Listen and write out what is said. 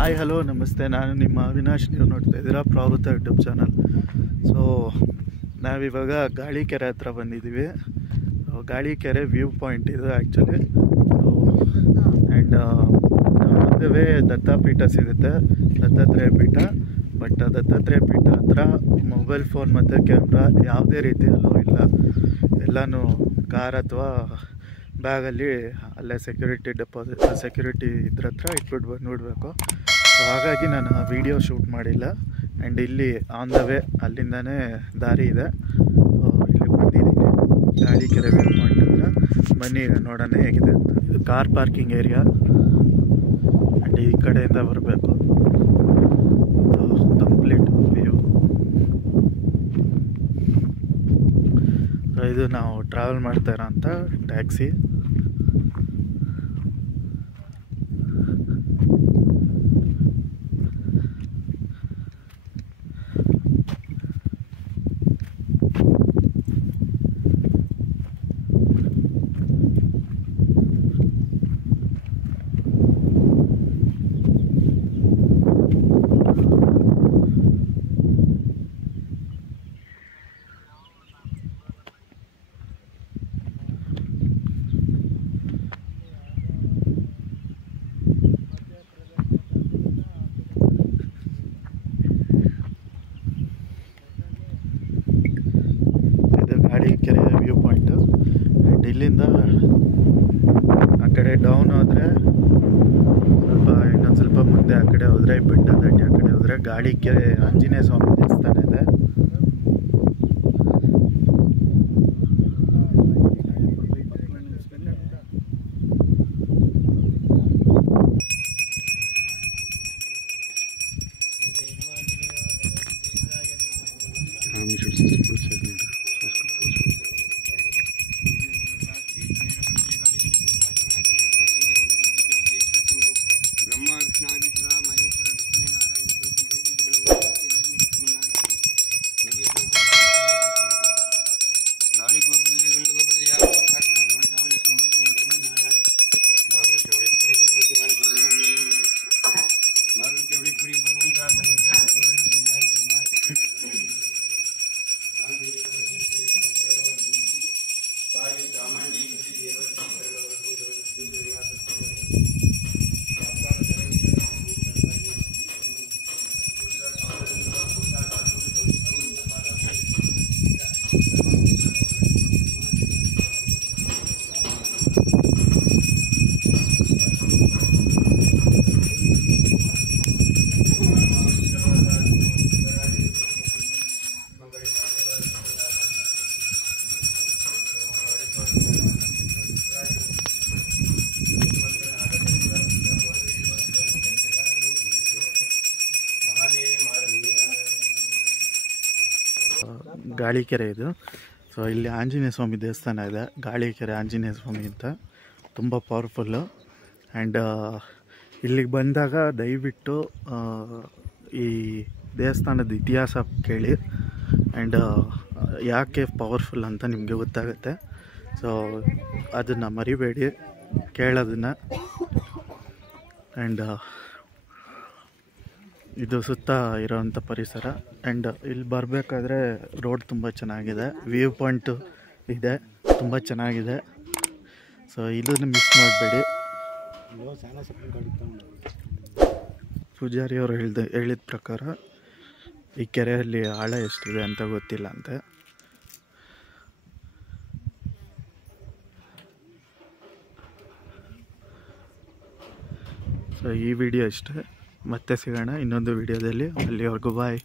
Hi hello ನಮಸ್ತೆ, ನಾನು ನಿಮ್ಮ ಅವಿನಾಶ್. ನೀವು ನೋಡ್ತಾ ಇದ್ದೀರಾ ಪ್ರಾವೃತ್ತ ಯೂಟ್ಯೂಬ್ ಚಾನಲ್. ಸೊ ನಾವಿವಾಗ ಗಾಳಿಕೆರೆ ಹತ್ರ ಬಂದಿದ್ದೀವಿ. ಗಾಳಿಕೆರೆ ವ್ಯೂ ಪಾಯಿಂಟ್ ಇದು ಆ್ಯಕ್ಚುಲಿ. ಆ್ಯಂಡ್ ಮದುವೆ ದತ್ತಾಪೀಠ ಸಿಗುತ್ತೆ, ದತ್ತಾತ್ರೇಯ ಪೀಠ. ಬಟ್ ದತ್ತಾತ್ರೇಯ ಪೀಠ ಹತ್ರ ಮೊಬೈಲ್ ಫೋನ್ ಮತ್ತು ಕ್ಯಾಮ್ರಾ ಯಾವುದೇ ರೀತಿ ಅಲೋ ಇಲ್ಲ. ಎಲ್ಲನೂ ಕಾರ್ ಅಥವಾ ಬ್ಯಾಗಲ್ಲಿ ಅಲ್ಲೇ ಸೆಕ್ಯೂರಿಟಿ ಇದ್ರ ಹತ್ರ ಇಟ್ಬಿಟ್ಟು ಬಂದುಬಿಡ್ಬೇಕು. ಸೊ ಹಾಗಾಗಿ ನಾನು ವೀಡಿಯೋ ಶೂಟ್ ಮಾಡಿಲ್ಲ. ಆ್ಯಂಡ್ ಇಲ್ಲಿ ಆನ್ ದ ವೇ ಅಲ್ಲಿಂದನೇ ದಾರಿ ಇದೆ. ಇಲ್ಲಿ ಬಂದಿದ್ದೀನಿ ಗಾಳಿಕೆರೆ ವ್ಯೂ ಪಾಯಿಂಟ್ ಹತ್ರ. ಬನ್ನಿ ಈಗ ನೋಡೋಣ ಹೇಗಿದೆ ಅಂತ. Car parking area. ಆ್ಯಂಡ್ ಈ ಕಡೆಯಿಂದ ಬರಬೇಕು. Complete view. ಇದು ನಾವು ಟ್ರಾವೆಲ್ ಮಾಡ್ತಾ ಇರೋಂಥ taxi. Galikere view point. And ಇಲ್ಲಿಂದ ಆ ಕಡೆ ಡೌನ್ ಹೋದರೆ ಇನ್ನೊಂದು ಸ್ವಲ್ಪ ಮುಂದೆ ಆ ಕಡೆ ಹೋದರೆ ಬೆಟ್ಟ ದಾಟಿ ಆ ಕಡೆ ಹೋದರೆ ಗಾಳಿಕೆರೆ ಆಂಜನೇಯ ಸ್ವಾಮಿ ದೇವಸ್ಥಾನ ಇದೆ. ಗಾಳಿಕೆರೆ ಇದು. ಸೊ ಇಲ್ಲಿ ಆಂಜನೇಯ ಸ್ವಾಮಿ ದೇವಸ್ಥಾನ ಇದೆ, ಗಾಳಿಕೆರೆ ಆಂಜನೇಯ ಸ್ವಾಮಿ ಅಂತ. ತುಂಬ ಪವರ್ಫುಲ್ಲು. ಆ್ಯಂಡ್ ಇಲ್ಲಿಗೆ ಬಂದಾಗ ದಯವಿಟ್ಟು ಈ ದೇವಸ್ಥಾನದ ಇತಿಹಾಸ ಕೇಳಿ. ಆ್ಯಂಡ್ ಯಾಕೆ ಪವರ್ಫುಲ್ ಅಂತ ನಿಮಗೆ ಗೊತ್ತಾಗುತ್ತೆ. ಸೊ ಅದನ್ನು ಮರಿಬೇಡಿ ಕೇಳೋದನ್ನು. ಆ್ಯಂಡ್ ಇದು ಸುತ್ತ ಇರೋವಂಥ ಪರಿಸರ. ಆ್ಯಂಡ್ ಇಲ್ಲಿ ಬರಬೇಕಾದ್ರೆ ರೋಡ್ ತುಂಬ ಚೆನ್ನಾಗಿದೆ, ವ್ಯೂ ಪಾಯಿಂಟು ಇದೆ, ತುಂಬ ಚೆನ್ನಾಗಿದೆ. ಸೊ ಇದನ್ನು ಮಿಸ್ ಮಾಡಬೇಡಿ. ಪೂಜಾರಿ ಅವರು ಹೇಳಿದ ಪ್ರಕಾರ ಈ ಕೆರೆಯಲ್ಲಿ ಆಳ ಎಷ್ಟಿದೆ ಅಂತ ಗೊತ್ತಿಲ್ಲ ಅಂತೆ. ಸೊ ಈ ವಿಡಿಯೋ ಇಷ್ಟೇ, ಮತ್ತೆ ಸಿಗೋಣ ಇನ್ನೊಂದು ವಿಡಿಯೋದಲ್ಲಿ. ಅಲ್ಲಿವರೆಗೂ ಬಾಯ್.